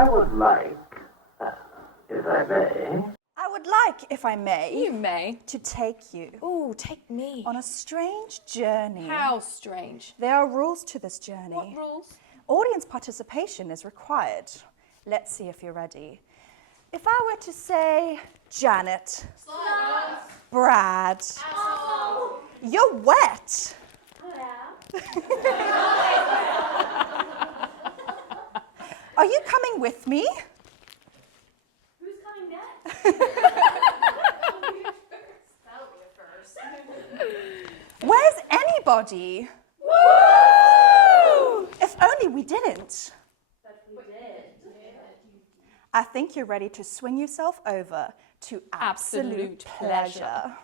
I would like, if I may... I would like, if I may... You may. ...to take you... Ooh, take me. ...on a strange journey. How strange? There are rules to this journey. What rules? Audience participation is required. Let's see if you're ready. If I were to say, Janet... Slut. Brad... Asshole. You're wet. Are you coming with me? Who's coming next? That'll be a first. Where's anybody? Woo! If only we didn't. But we did. I think you're ready to swing yourself over to absolute pleasure.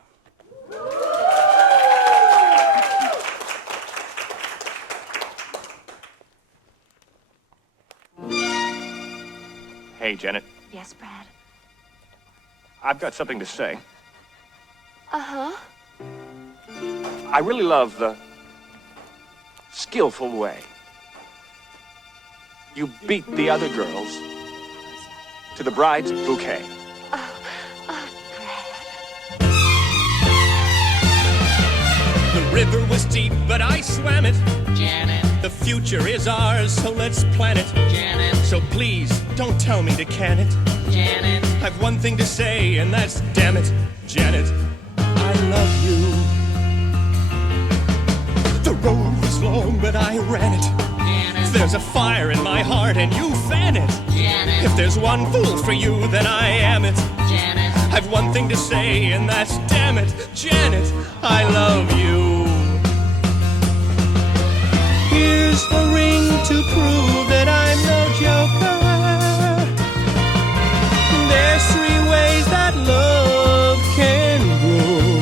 Hey, Janet. Yes, Brad? I've got something to say. Uh-huh. I really love the skillful way you beat the other girls to the bride's bouquet. The river was deep, but I swam it. Janet, The future is ours, so let's plan it. Janet, So please, don't tell me to can it. Janet, I've one thing to say, and that's damn it, Janet, I love you. The road was long, but I ran it. Janet, There's a fire in my heart, and you fan it. Janet, If there's one fool for you, then I am it. Janet, I've one thing to say, and that's damn it, Janet, I love you. Here's a ring to prove that I'm no joker. There's 3 ways that love can grow.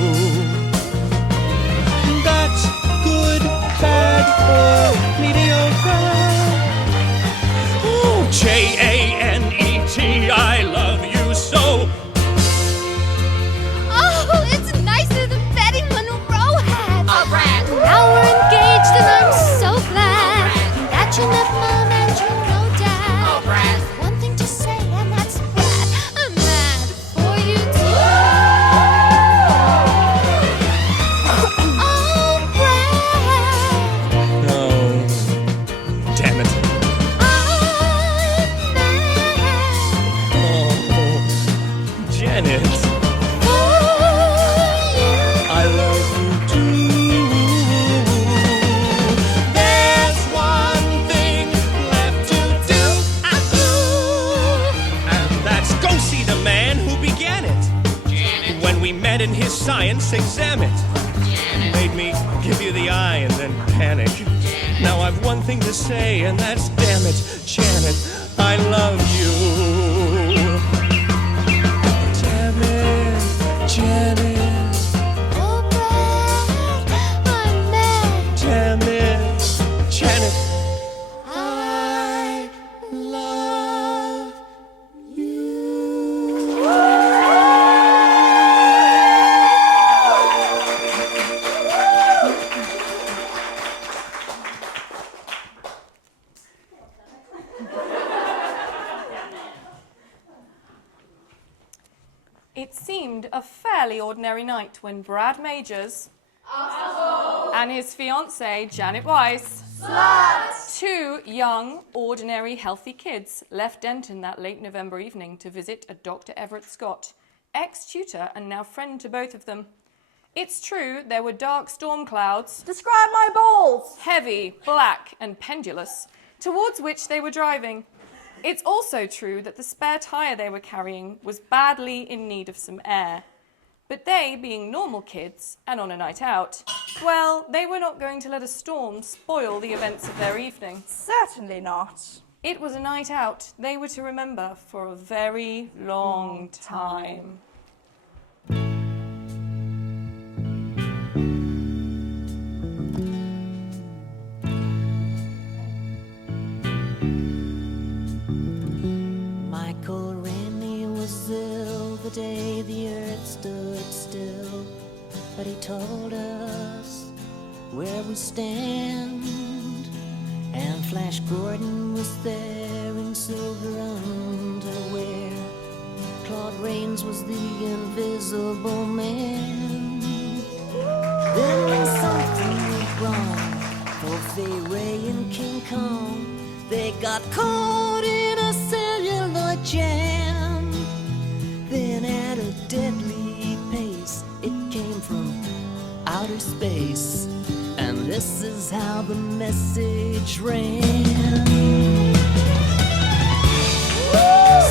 That's good, bad, or mediocre. Oh, Janet, I love you so. Oh, it's nicer than Betty Monroe had. Oh, Brad. Now we're engaged and I'm so glad that you left Mom and you know Dad. Oh, Brad. One thing to say and that's Brad. I'm mad for you too. Oh, Brad. No. Damn it. I'm mad Oh, Janet, for you. I love you too. There's one thing left to do, and that's go see the man who began it. Janet, When we met in his science exam it, made me give you the eye and then panic. Now I've one thing to say, and that's damn it, Janet, I love you. Damn it, Janet, Oh, Brad, I'm mad. damn it, Janet, I love you. It seemed a fairly ordinary night when Brad Majors and his fiancée, Janet Weiss, 2 young, ordinary, healthy kids, left Denton that late November evening to visit a Dr. Everett Scott, ex-tutor and now friend to both of them. It's true, there were dark storm clouds, Describe my balls. heavy, black, and pendulous, towards which they were driving. It's also true that the spare tyre they were carrying was badly in need of some air. But they, being normal kids, and on a night out, well, they were not going to let a storm spoil the events of their evening. Certainly not. It was a night out they were to remember for a very long time. Michael Rennie was ill the day the earth stood still, but he told us where we stand and Flash Gordon was there in silver underwear. Claude Rains was the invisible man. Then when something went wrong for Fay Ray and King Kong, they got caught in a celluloid jam. Then at a deadly pace, it came from outer space. And this is how the message ran.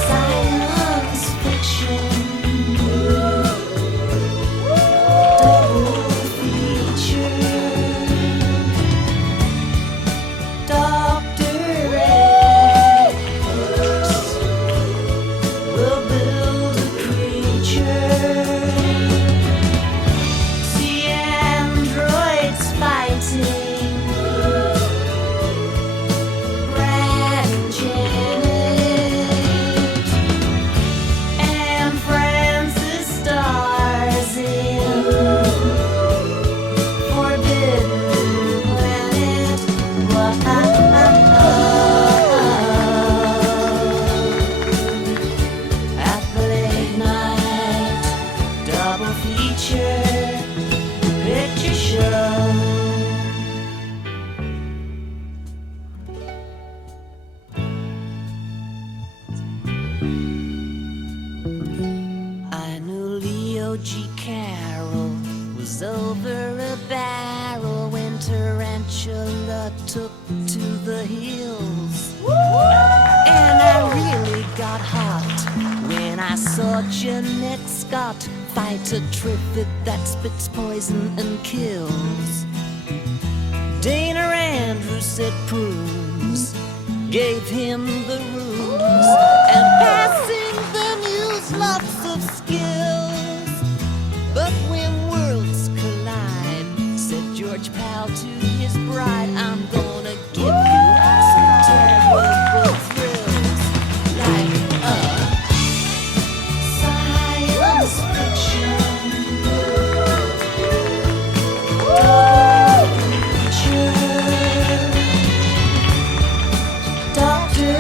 Science fiction. Double feature. Dr. X will build a creature. See androids fighting. Brad and Janet and Francis stars in Forbidden Planet. At the late night double feature picture show. I knew Leo G. Carroll was over a barrel when Tarantula took to the hills. And I really got hot when I saw Jeanette Scott fight a triffid that spits poison and kills. Dana Andrews said prunes gave him the runes, and passing them used lots of skills. But when worlds collide, said George Powell to his bride, I'm gonna give you some terrible thrills, like science fiction. Dr.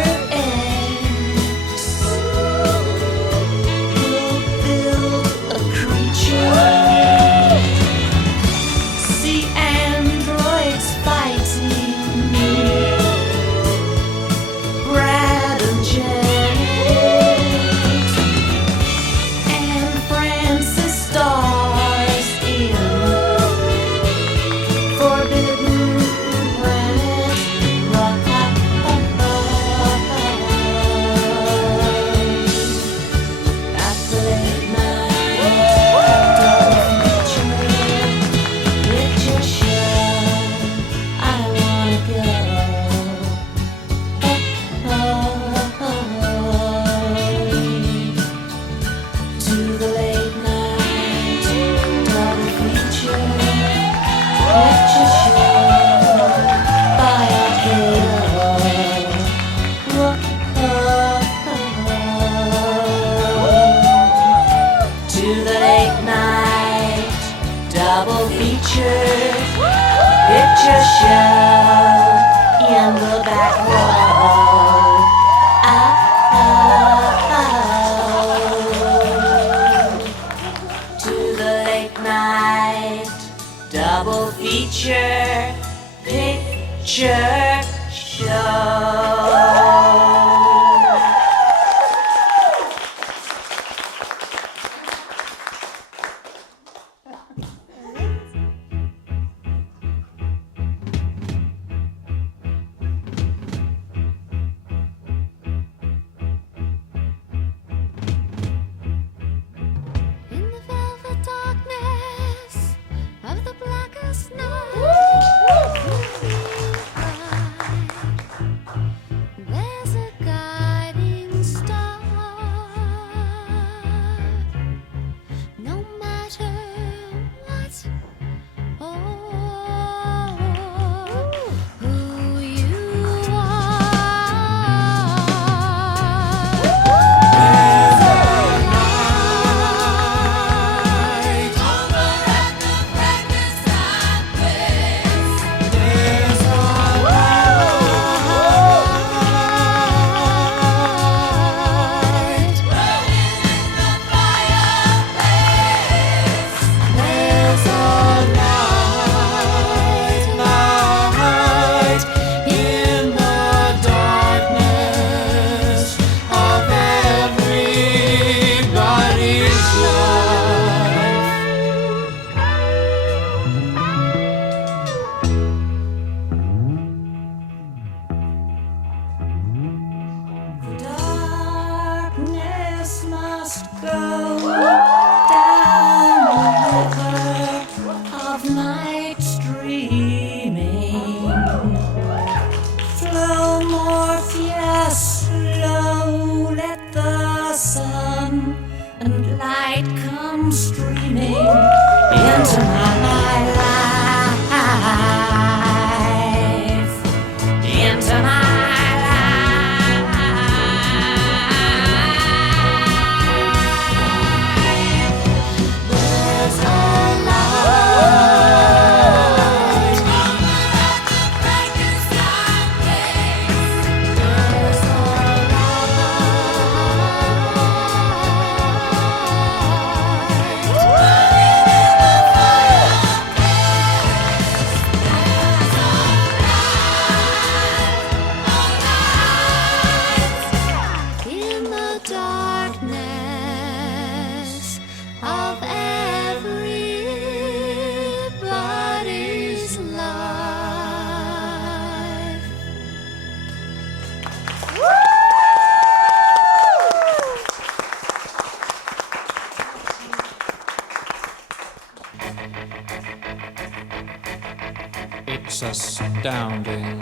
astounding.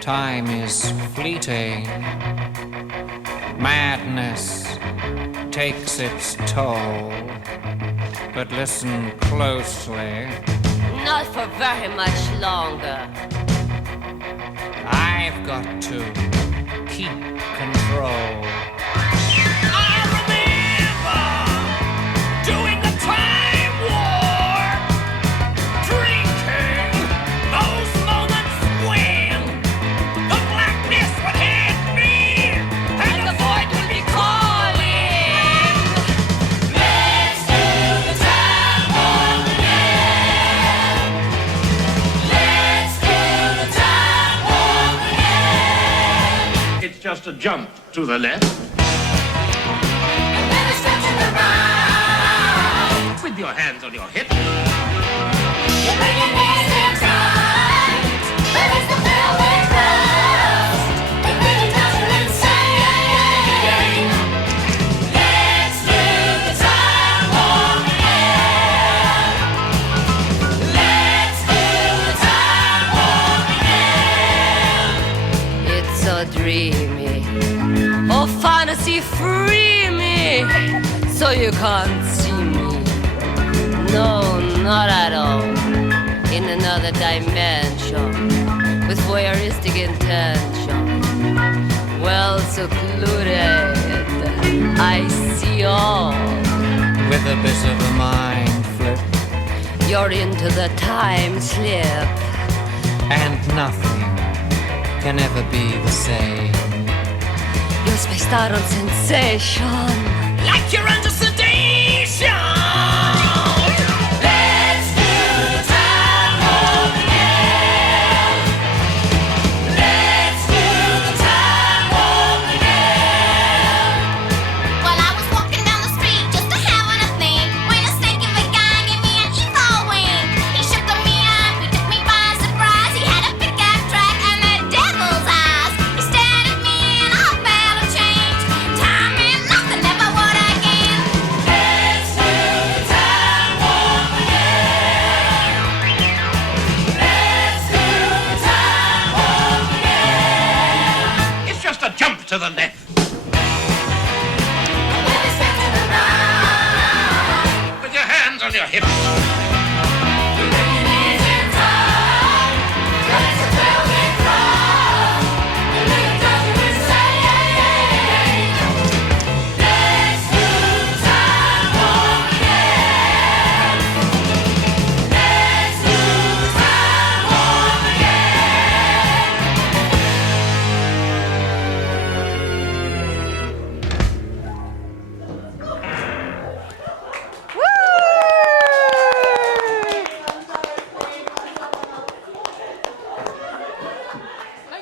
Time is fleeting. Madness takes its toll. But listen closely. Not for very much longer. I've got to keep control. I remember doing the time warp, drinking those moments when the blackness would hit me and the void would be calling. Let's do the time warp again. Let's do the time warp again. It's just a jump to the left. And then a step to the right. With your hands on your hips. You bring your knees in tight. Release the pelvic thrust. And then you touch it insane. Let's do the time warp again. Let's do the time warp again. It's so dreamy. Oh, fantasy, free me. So you can't see me. No, not at all. In another dimension. With voyeuristic intention. Well secluded. I see all. With a bit of a mind flip. You're into the time slip. And nothing can ever be the same. You're spaced out on sensation. Like you're under sedation. Let's do the time warp again. Let's do the time warp again. Well, I was walking down the street just a having a think when a stinking big guy gave me an evil wink. He shook me up, he took me by surprise. He had a pickup truck and the devil's eyes. He stared at me and I felt a change. Time meant nothing, never would again. Let's do the time warp again. Let's do the time warp again. It's just a jump to the left. And then a step to the right. With your hands on your hips. You bring your knees in tight. Release the pelvic thrust. And then you touch it insane. Let's do the time warp again. Let's do the time warp again.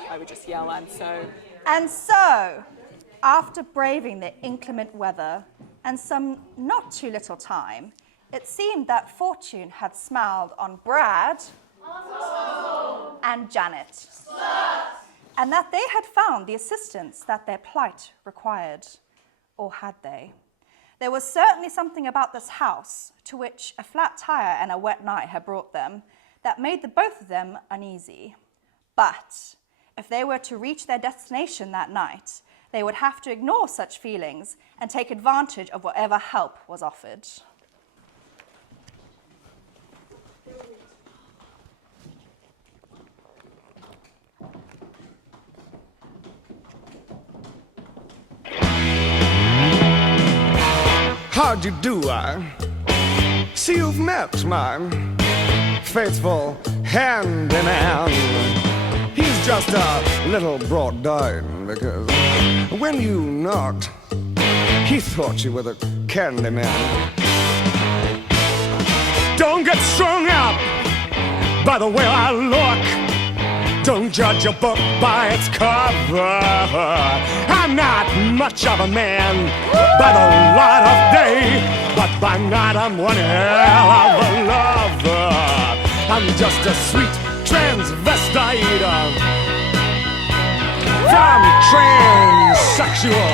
I would just yell, and so. And so, after braving the inclement weather and some not too little time, it seemed that fortune had smiled on Brad and Janet, and that they had found the assistance that their plight required. Or had they? There was certainly something about this house, to which a flat tire and a wet night had brought them, that made the both of them uneasy. But if they were to reach their destination that night, they would have to ignore such feelings and take advantage of whatever help was offered. How'd you do? I see you've met my faithful hand-in-hand. He's just a little brought down because when you knocked, he thought you were the candy man. Don't get strung up by the way I look. Don't judge a book by its cover. I'm not much of a man by the light of day, but by night I'm one hell of a lover. I'm just a sweet transvestite from transsexual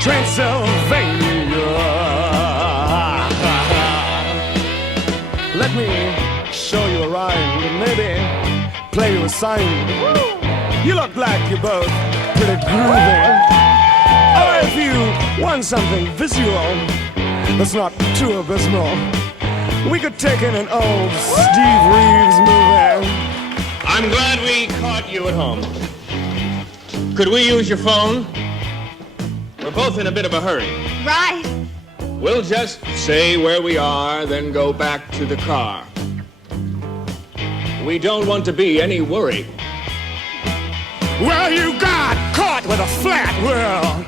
Transylvania. Let me show you a rhyme, maybe play you a sign. You look like you're both pretty groovy. Or if you want something visual that's not too abysmal, we could take in an old Steve Reeves movie. I'm glad we caught you at home. Could we use your phone? We're both in a bit of a hurry. Right. We'll just say where we are, then go back to the car. We don't want to be any worry. Well, you got caught with a flat world.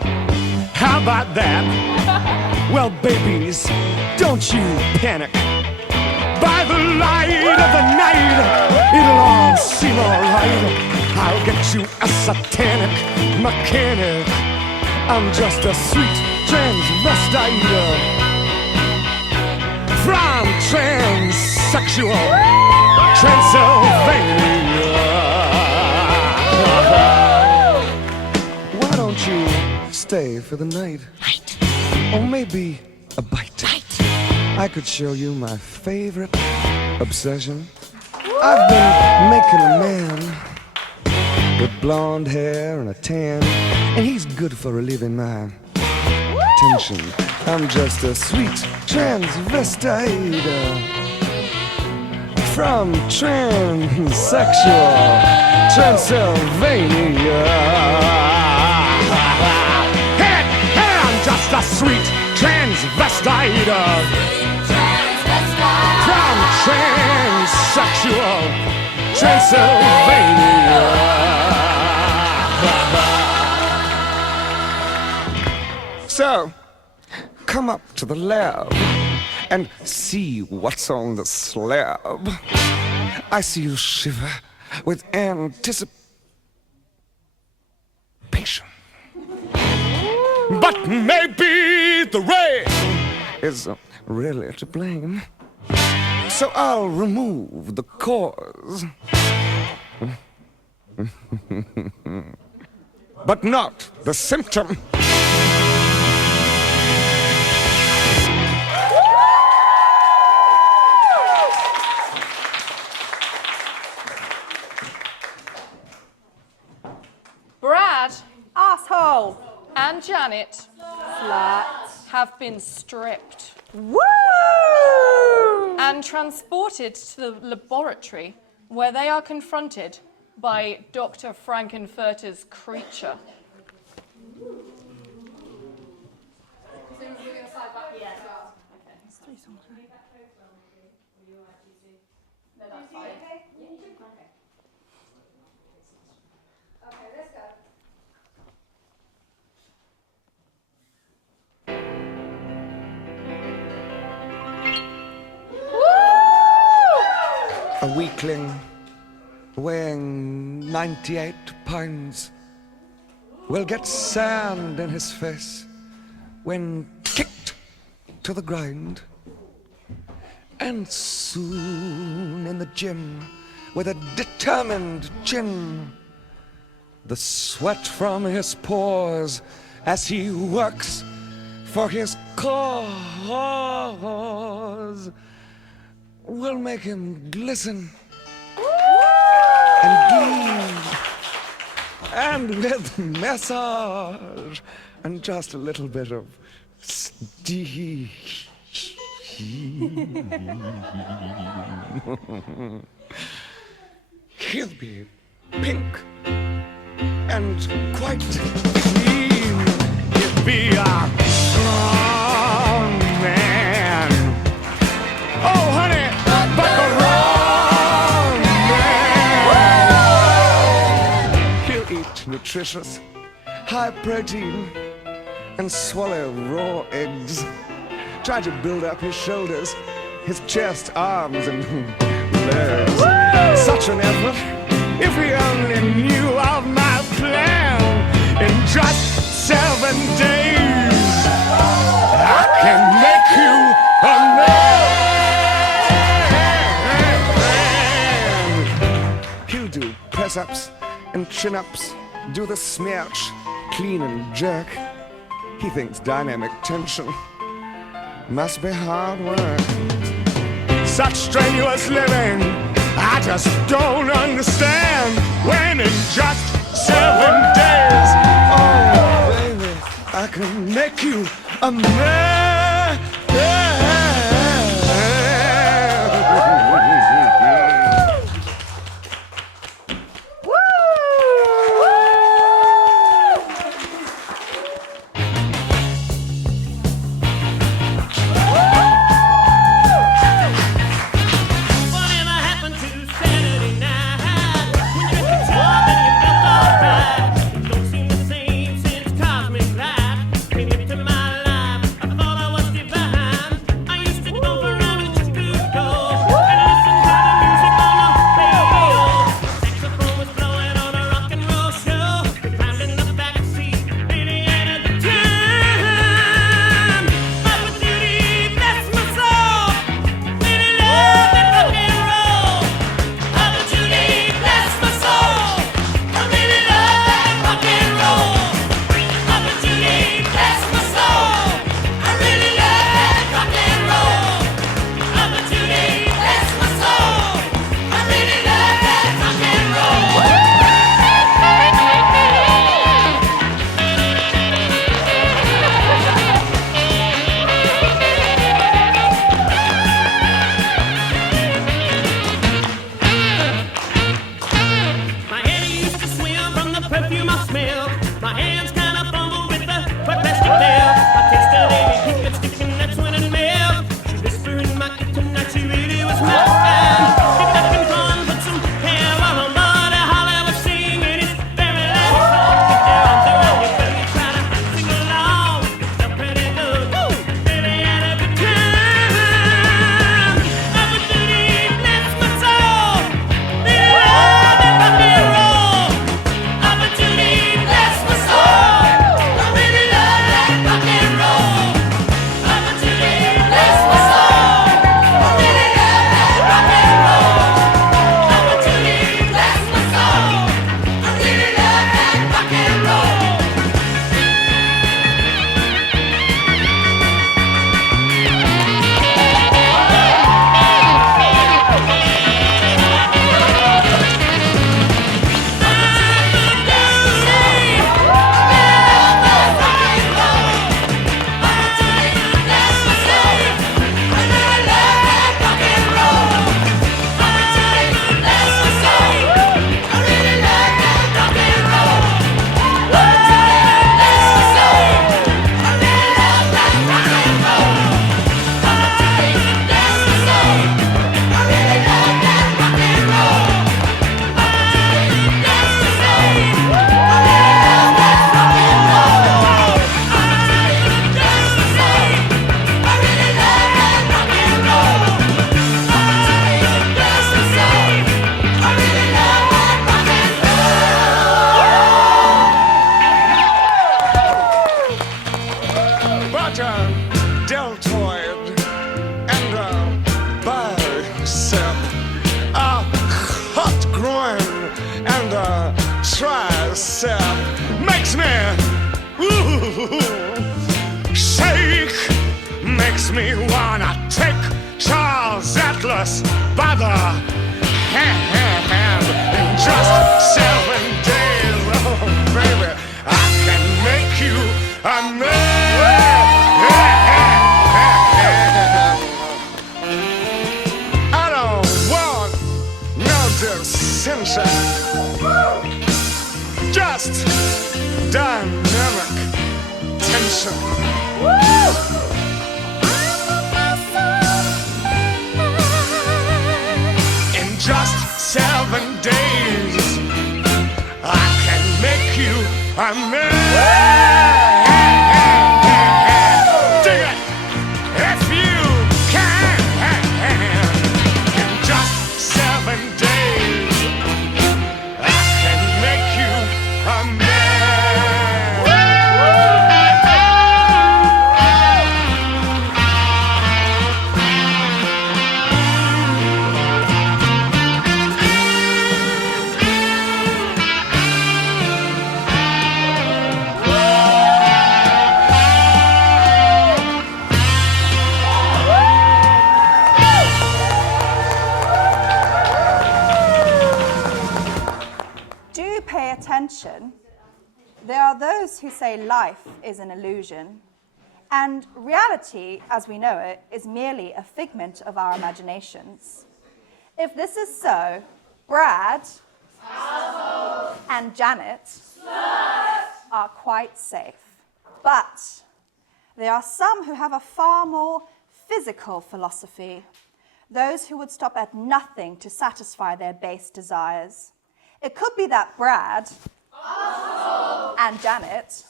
How about that? Well, babies, don't you panic. By the light of the night, it'll all seem alright. I'll get you a satanic mechanic. I'm just a sweet transvestite from transsexual Transylvania. Why don't you stay for the night? Or maybe a bite. I could show you my favorite obsession. I've been making a man with blonde hair and a tan, and he's good for relieving my tension. I'm just a sweet transvestite from transsexual Transylvania. Hey, I'm just a sweet transvestite from transsexual Transylvania. So, come up to the lab and see what's on the slab. I see you shiver with anticipation. But maybe the rain is really to blame. So I'll remove the cause. But not the symptom. Brad Asshole. and Janet have been stripped Woo! and transported to the laboratory where they are confronted by Dr. Frankenfurter's creature. A weakling weighing 98 pounds will get sand in his face when kicked to the ground. And soon in the gym, with a determined chin, the sweat from his pores as he works for his cause will make him glisten and gleam, and with massage and just a little bit of steam, he'll be pink and quite clean. He'll be a strong man. Oh, honey, but the wrong man. He'll eat nutritious, high protein, and swallow raw eggs. Try to build up his shoulders, his chest, arms, and legs. Such an effort, if he only knew of my plan. In just 7 days, I can make you a man. He'll do press-ups and chin-ups, do the smirch, clean and jerk. He thinks dynamic tension must be hard work. Such strenuous living I just don't understand when in just 7 days, oh baby, I can make you a man. Makes me wanna take Charles Atlas by the hand in just 7 days. Oh, baby, I can make you a man. I don't want no dissension, just dynamic tension. Just 7 days, I can make you a man. Dig it, if you can. In just 7 days, I can make you a man. are those who say life is an illusion, and reality, as we know it, is merely a figment of our imaginations. If this is so, Brad and Janet are quite safe. But there are some who have a far more physical philosophy, those who would stop at nothing to satisfy their base desires. It could be that Brad and Janet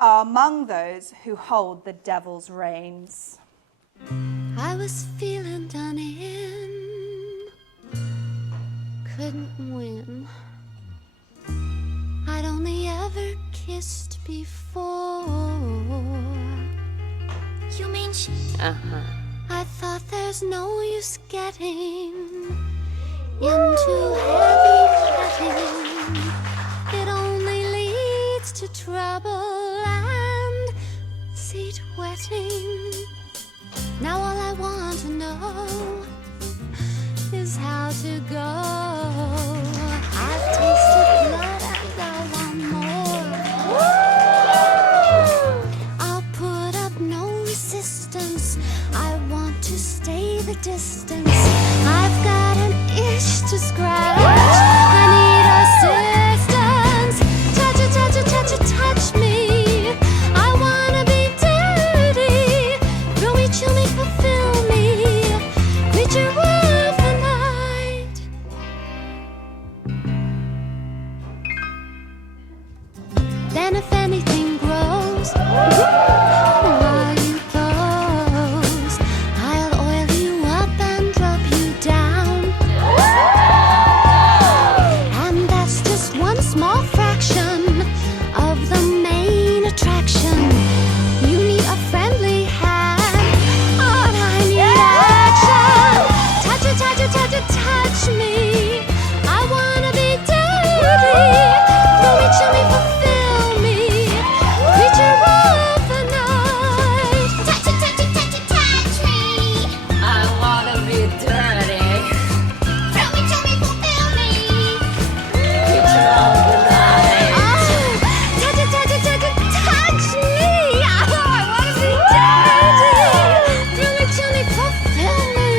are among those who hold the devil's reins. I was feeling done in, couldn't win. I'd only ever kissed before. You mean she? I thought there's no use getting into heavy petting. It only leads to trouble and seat wetting. Now all I want to know is how to go. I've tasted blood and I want more. I'll put up no resistance. I want to stay the distance. I've got an itch to scratch. I need assistance. Touch it, touch it, touch it, touch me. I wanna be dirty. Thrill me, chill me, fulfill me. Creature of the night. Then if anything grows while you pose, I'll oil you up and drop you down. And that's just one small fraction of the main attraction. You need a friendly hand, but I need action. Touch it, touch it, touch it, touch me. I wanna be dirty. Thrill me, chill me, fulfill me. Creature of the night. Touch it, touch it, touch it, touch me. I wanna be dirty. Thrill me, chill me, fulfill me. Creature of the night. Oh, touch it, touch it, touch it, touch me. Oh, I wanna be dirty. Thrill me, chill me, fulfill me.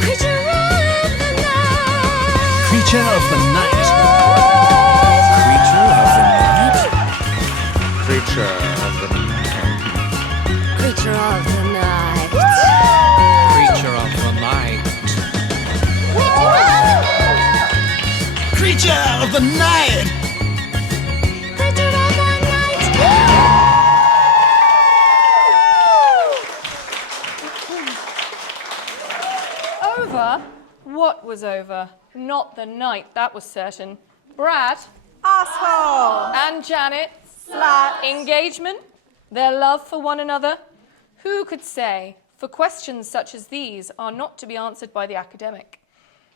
Creature of the night. Creature of the night. Creature of the night. Creature of the night. Creature of the night. Creature of the night. Creature of the night. Creature of the night. Over? What was over? Not the night, that was certain. Brad Asshole! and Janet, Slut! engagement, their love for one another. Who could say? For questions such as these are not to be answered by the academic.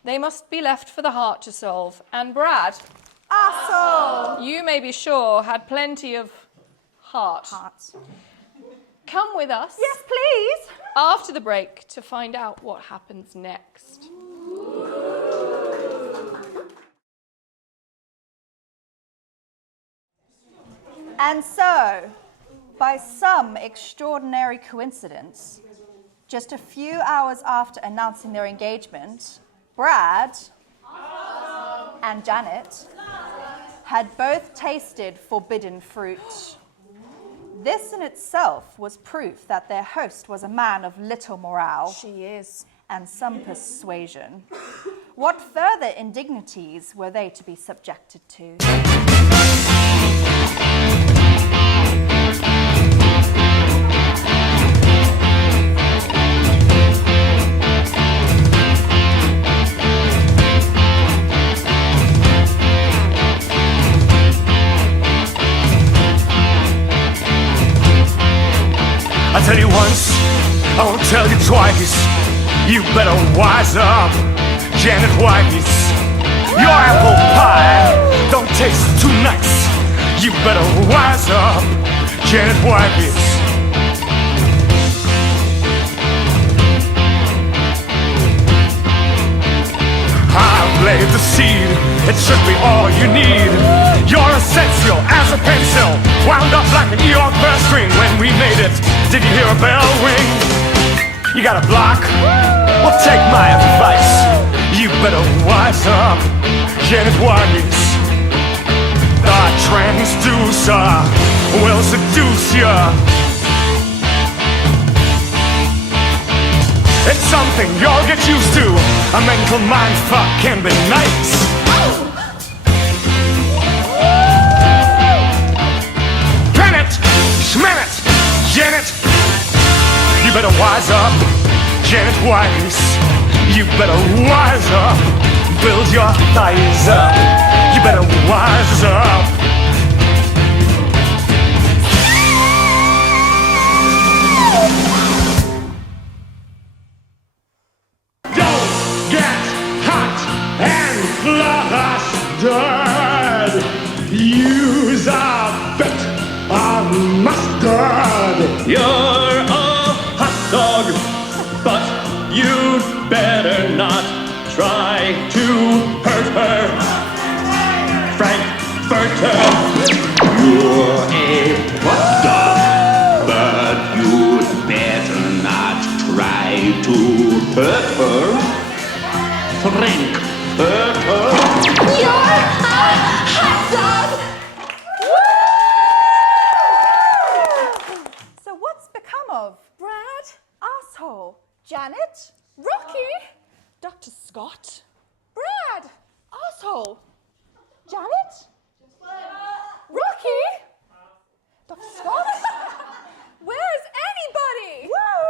They must be left for the heart to solve. And Brad, Asshole! you may be sure, had plenty of heart. Hearts. Come with us Yes, please! after the break to find out what happens next. And so, by some extraordinary coincidence, just a few hours after announcing their engagement, Brad and Janet had both tasted forbidden fruit. This in itself was proof that their host was a man of little morale She is. and some persuasion. What further indignities were they to be subjected to? I tell you once, I won't tell you twice. You better wise up, Janet Weiss. Your apple pie don't taste too nice. You better wise up, Janet Weiss. I've slave the seed. It should be all you need. You're essential as a pencil, wound up like a New York purse string. When we made it, did you hear a bell ring? You got a block? Well, take my advice. You better wise up, Janet Weiss. The transducer will seduce ya. It's something you'll get used to. A mental mindfuck can be nice. Pen it, schmin it, Janet. You better wise up, Janet Weiss. You better wise up, build your thighs up. You better wise up. Flustered. Use a bit of mustard. You're a hot dog, but you'd better not try to hurt her. Frankfurter. You're a hot dog, but you'd better not try to hurt her. Frankfurter. You're a hot dog! So what's become of Brad, asshole, Janet, Rocky, Dr. Scott, Brad, asshole, Janet, Rocky, Dr. Scott? Where's anybody? Woo!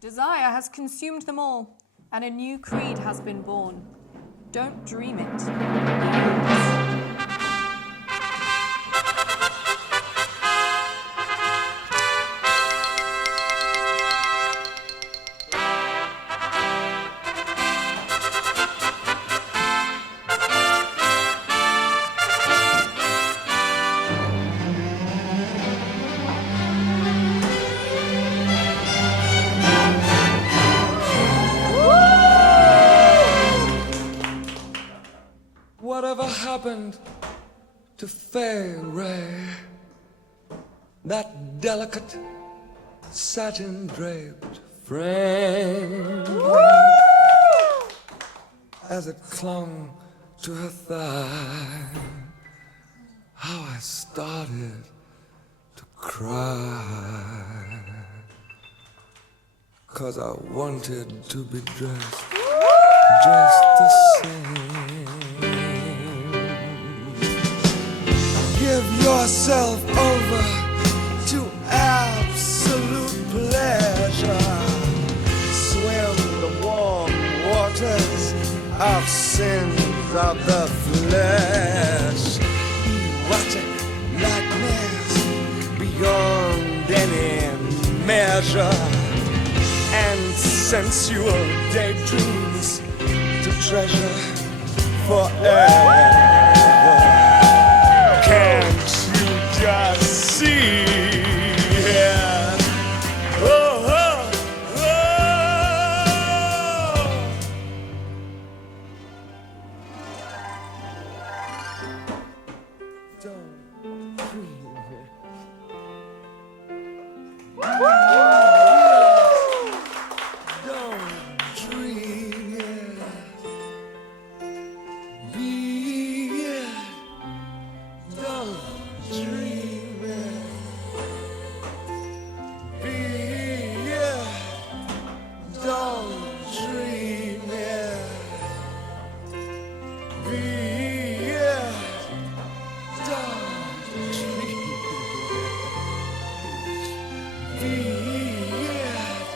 Desire has consumed them all. and a new creed has been born. Don't dream it. Whatever happened to Fairy, that delicate satin-draped frame, as it clung to her thigh, how I started to cry, 'cause I wanted to be dressed just the same. Give yourself over to absolute pleasure. Swim the warm waters of sins of the flesh. Erotic nightmares beyond any measure. And sensual daydreams to treasure forever. Can't you just see it? Oh, oh, oh. Don't dream it. Don't dream it. Be it. Don't dream it. Be it. Don't dream it. Be it. Don't dream it. Be it.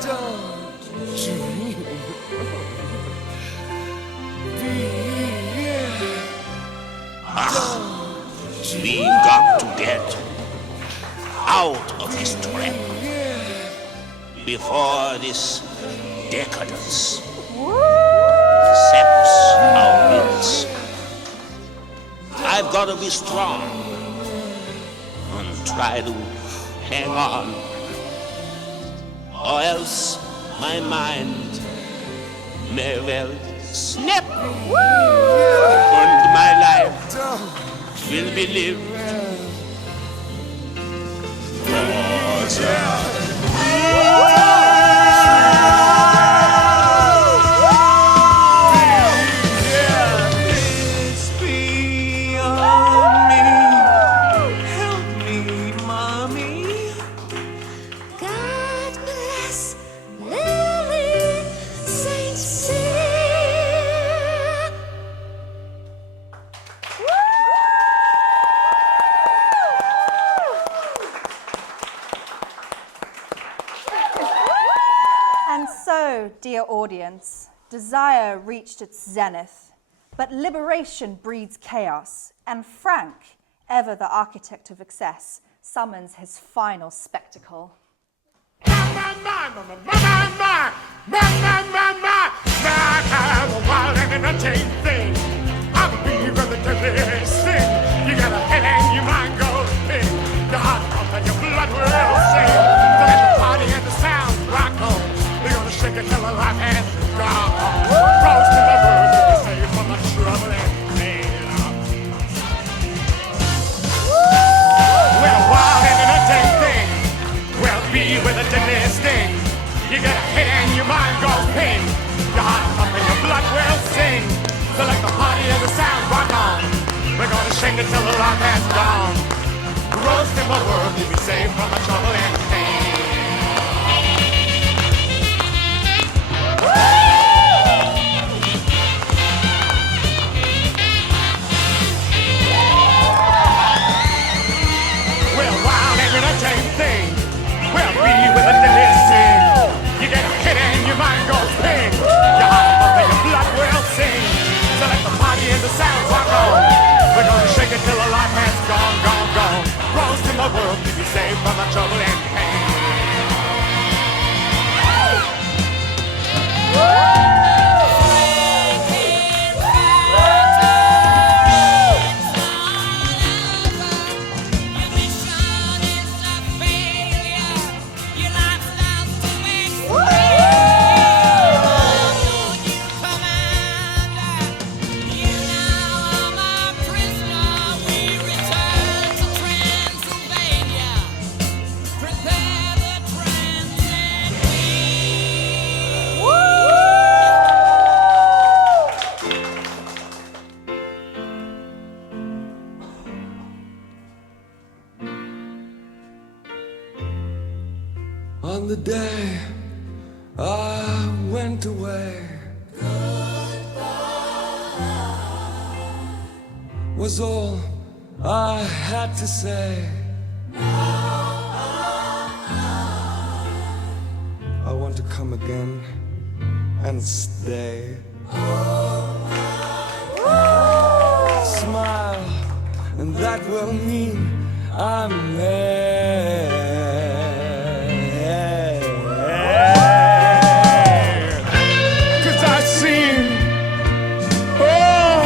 Don't dream it. Be it. We got to get out of this trap before this decadence saps our wills. I've got to be strong and try to hang on, or else my mind may well snap, and my life will be lived It's beyond me. Help me, Mommy. God bless Lily St. Cyr. And so, dear audience, desire reached its zenith, but liberation breeds chaos, and Frank, ever the architect of excess, summons his final spectacle. Wild and entertaining thing. I'll be relatively sick. You got a head and your mind goes big. Your heart pumps and your blood will sing. To let the party and the sound rock on. They're gonna shake it till the life has gone. Roast in the world to be saved from the trouble and pain. Well, wild and entertaining thing. Well, be with a deadly sting. You get a head and your mind goes ping. Your heart pump and your blood will sing. So let the party and the sound rock on. We're gonna shake it till the life has gone. Roast in the world to be saved from the trouble and pain. Well, wild and entertaining thing. Well, be with a deadly sting. You get a hit and your mind goes ping. the world, keep you safe from the trouble and pain. On the day I went away, was all I had to say. I want to come again and stay. Smile, and that will mean I'm there. 'Cause I've seen, oh,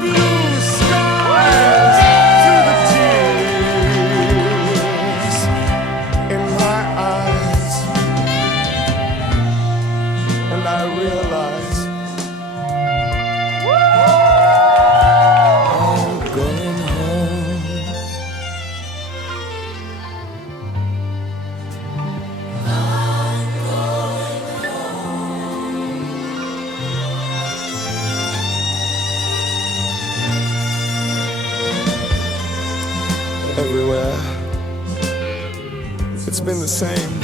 blue skies through the tears in my eyes, and I realize I'm going home. Everywhere, it's been the same.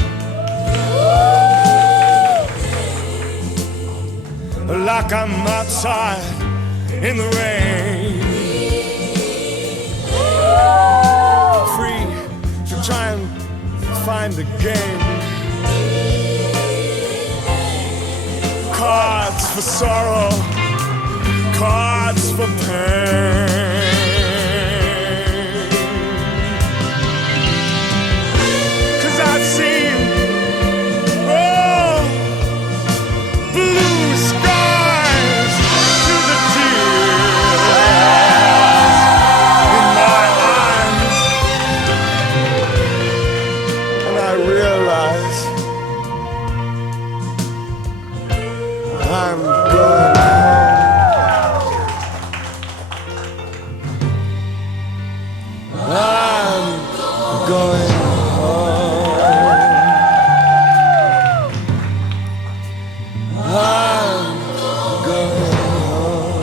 Like I'm outside in the rain, free to try and find a game. Cards for sorrow, cards for pain. 'Cause I've seen, oh, blue skies through the tears in my eyes, and I realize I'm going home. I'm going home. I'm going home.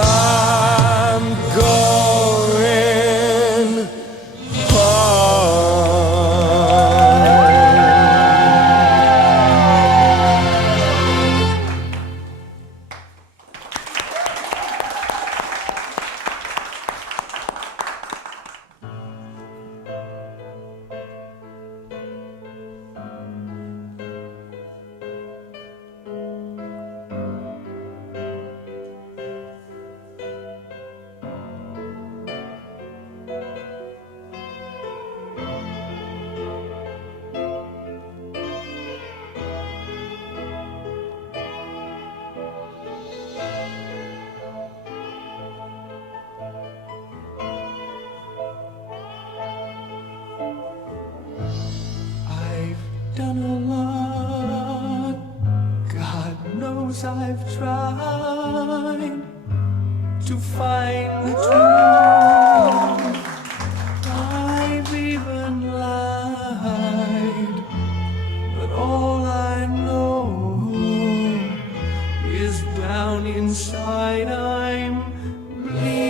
I'm going I've done a lot. God knows I've tried to find the truth. I've even lied, but all I know is down inside I'm bleeding.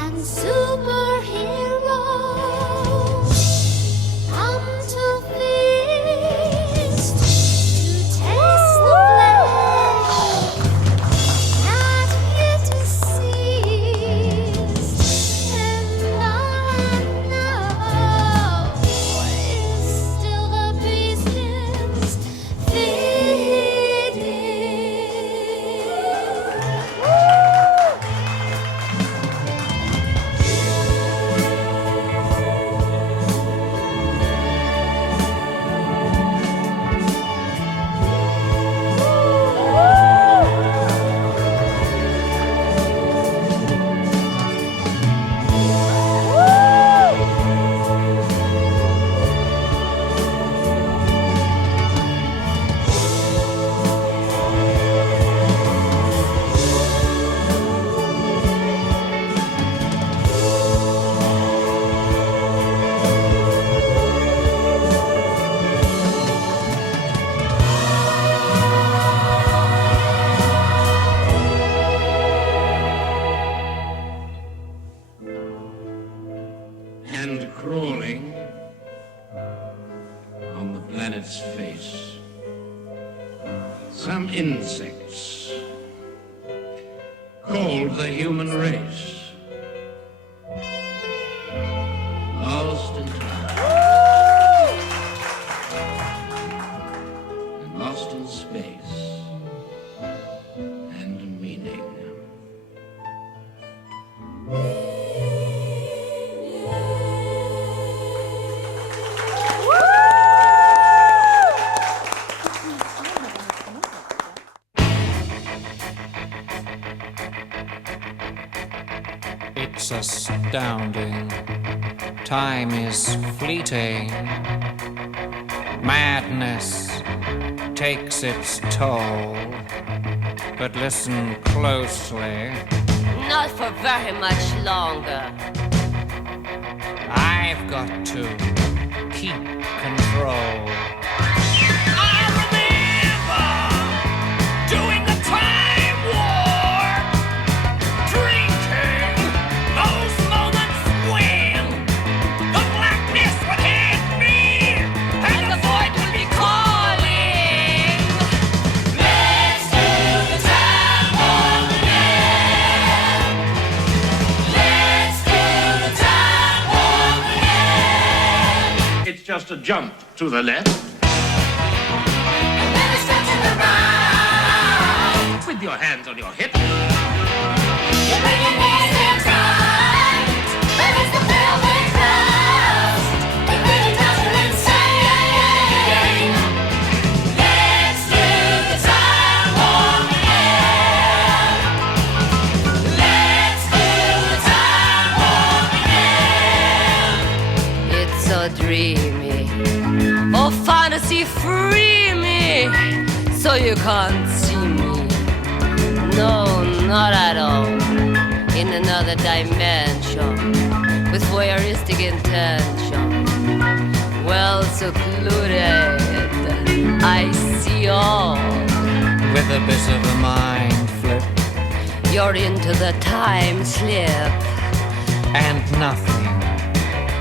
And superheroes come to feast, to taste the flesh not yet deceased, and all I know is planet's face. Some insects called the human race. Lost in time. And lost in space. And meaning. It's astounding. Time is fleeting. Madness takes its toll. But listen closely. Not for very much longer. I've got to keep control. I remember doing the time war, drinking those moments when the blackness would hit me and the void would be calling. Let's do the time warp again. Let's do the time warp again. It's just a jump to the left. With your hands on your hips. You're bringing me in tight. But it's the velvet crust. It really does you insane. Let's do the time warp again. Let's do the time warp again. It's so dreamy. Oh, fantasy, free me. So you can't see me. No, not at all. In another dimension, with voyeuristic intention. Well secluded, I see all. With a bit of a mind flip. You're into the time slip. And nothing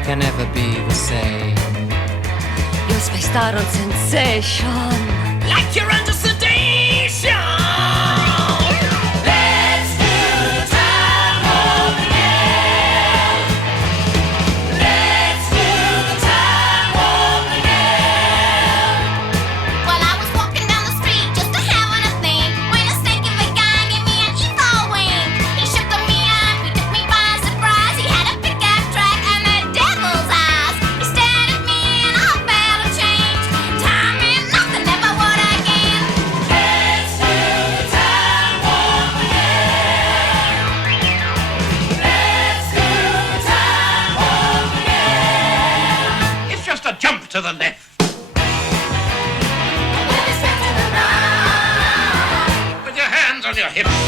can ever be the same. You're spaced out on sensation. Like you're under sedation. Let's do the time warp again. Let's do the time warp again. Well, I was walking down the street just a having a think when a stinking big guy gave me an evil wink. He shook me up, he took me by surprise. He had a pickup truck and the devil's eyes. He stared at me and I felt a change. Time and nothing ever would again. Let's do the time warp again. Let's do the time warp again. It's just a jump to the left. With respect to the right. With your hands on your hips.